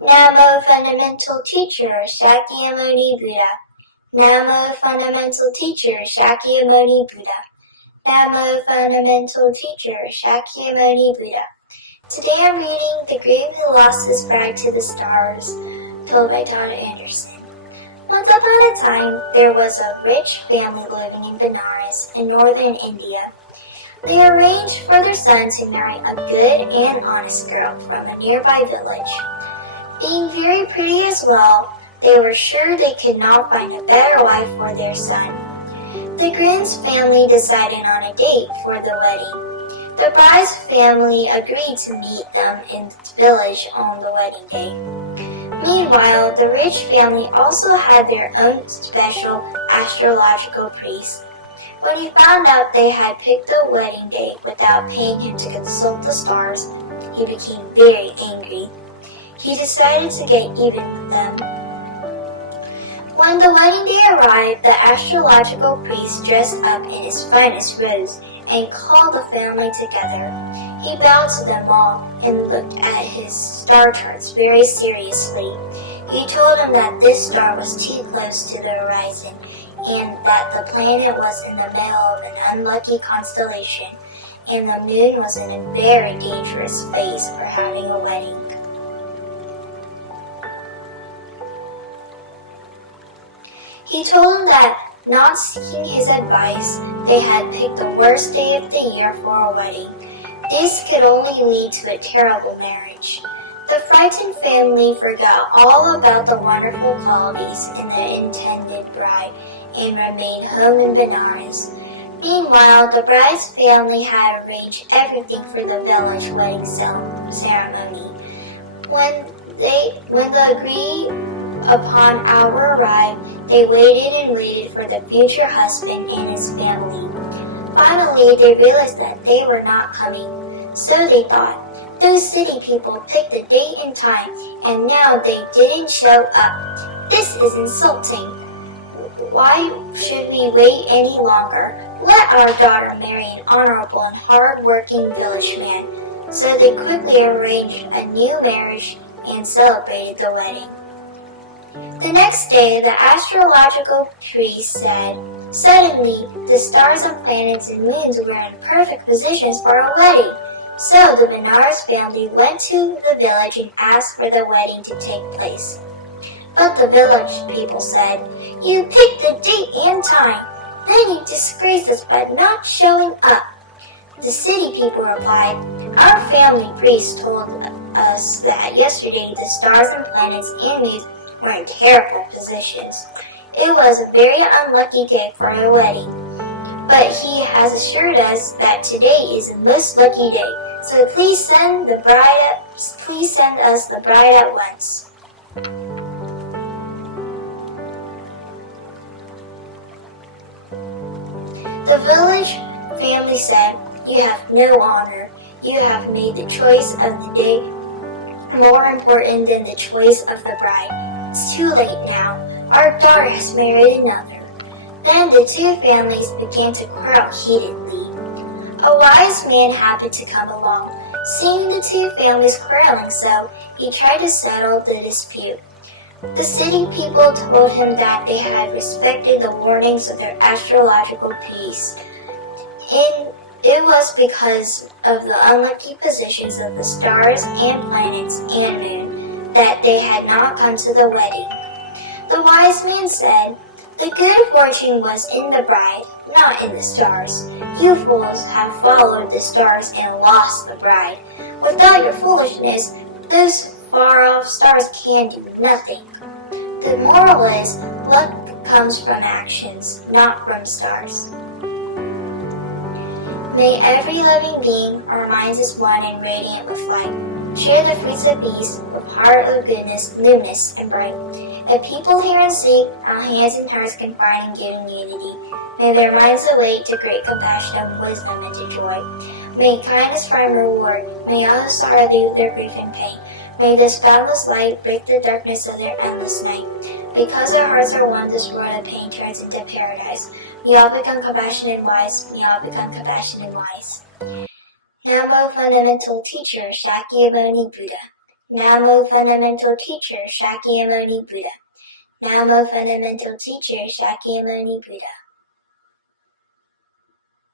Namo Fundamental Teacher Shakyamuni Buddha. Namo Fundamental Teacher Shakyamuni Buddha. Namo Fundamental Teacher Shakyamuni Buddha. Today I'm reading The Groom Who Lost His Bride to the Stars, told by Todd Anderson. Once upon a time, there was a rich family living in Benares in northern India. They arranged for their son to marry a good and honest girl from a nearby village. Being very pretty as well, they were sure they could not find a better wife for their son. The groom's family decided on a date for the wedding. The bride's family agreed to meet them in the village on the wedding day. Meanwhile, the rich family also had their own special astrological priest. When he found out they had picked the wedding date without paying him to consult the stars, he became very angry. He decided to get even with them. When the wedding day arrived, the astrological priest dressed up in his finest robes and called the family together. He bowed to them all and looked at his star charts very seriously. He told them that this star was too close to the horizon and that the planet was in the middle of an unlucky constellation and the moon was in a very dangerous phase for having a wedding. He told them that, not seeking his advice, they had picked the worst day of the year for a wedding. This could only lead to a terrible marriage. The frightened family forgot all about the wonderful qualities in the intended bride and remained home in Benares. Meanwhile, the bride's family had arranged everything for the village wedding ceremony. When the agreed upon hour arrived, they waited and waited for the future husband and his family. Finally, they realized that they were not coming. So they thought, those city people picked the date and time, and now they didn't show up. This is insulting. Why should we wait any longer? Let our daughter marry an honorable and hard-working village man. So they quickly arranged a new marriage and celebrated the wedding. The next day, the astrological priest said, suddenly, the stars and planets and moons were in perfect positions for a wedding. So the Benares family went to the village and asked for the wedding to take place. But the village people said, you picked the date and time. Then you disgraced us by not showing up. The city people replied, our family priest told us that yesterday the stars and planets and moons were in terrible positions. It was a very unlucky day for a wedding. But he has assured us that today is the most lucky day. So please send us the bride at once. The village family said, you have no honor. You have made the choice of the day more important than the choice of the bride. It's too late now. Our daughter has married another. Then the two families began to quarrel heatedly. A wise man happened to come along. Seeing the two families quarreling so, he tried to settle the dispute. The city people told him that they had respected the warnings of their astrological priest. And it was because of the unlucky positions of the stars and planets and moon that they had not come to the wedding. The wise man said, the good fortune was in the bride, not in the stars. You fools have followed the stars and lost the bride. Without your foolishness, those far-off stars can do nothing. The moral is, luck comes from actions, not from stars. May every living being, our minds is one and radiant with light, share the fruits of peace with heart of goodness, luminous and bright. If people hear and see, how hands and hearts can find and give in unity. May their minds awake to great compassion and wisdom and to joy. May kindness find reward. May all who sorrow leave their grief and pain. May this boundless light break the darkness of their endless night. Because our hearts are one, this world of pain turns into paradise. We all become compassionate and wise. We all become compassionate and wise. Namo Fundamental Teacher Shakyamuni Buddha. Namo Fundamental Teacher Shakyamuni Buddha. Namo Fundamental Teacher Shakyamuni Buddha.